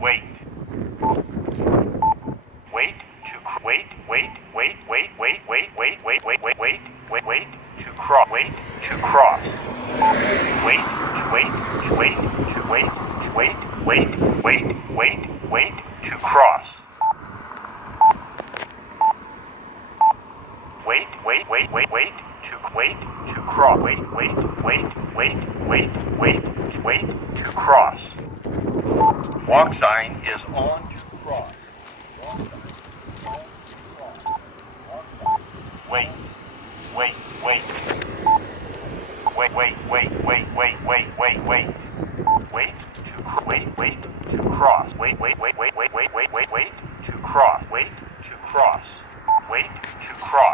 Wait. Wait to wait, wait, wait, wait, wait, wait, wait, wait, wait, wait, wait, wait, wait to cross, wait to cross. Wait, wait, wait, wait, wait, wait, wait, wait, wait to cross. Wait, wait, wait, wait, wait to cross. Wait, wait, wait, wait, wait, wait, wait to cross. Walk sign is on to cross. Walk sign is on to cross. Walk sign. Wait, wait, wait. Wait, wait, wait, wait, wait, wait, wait, wait. Wait to cross. Wait, wait, wait, wait, wait, wait, wait, wait, wait to cross. Wait to cross. Wait to cross.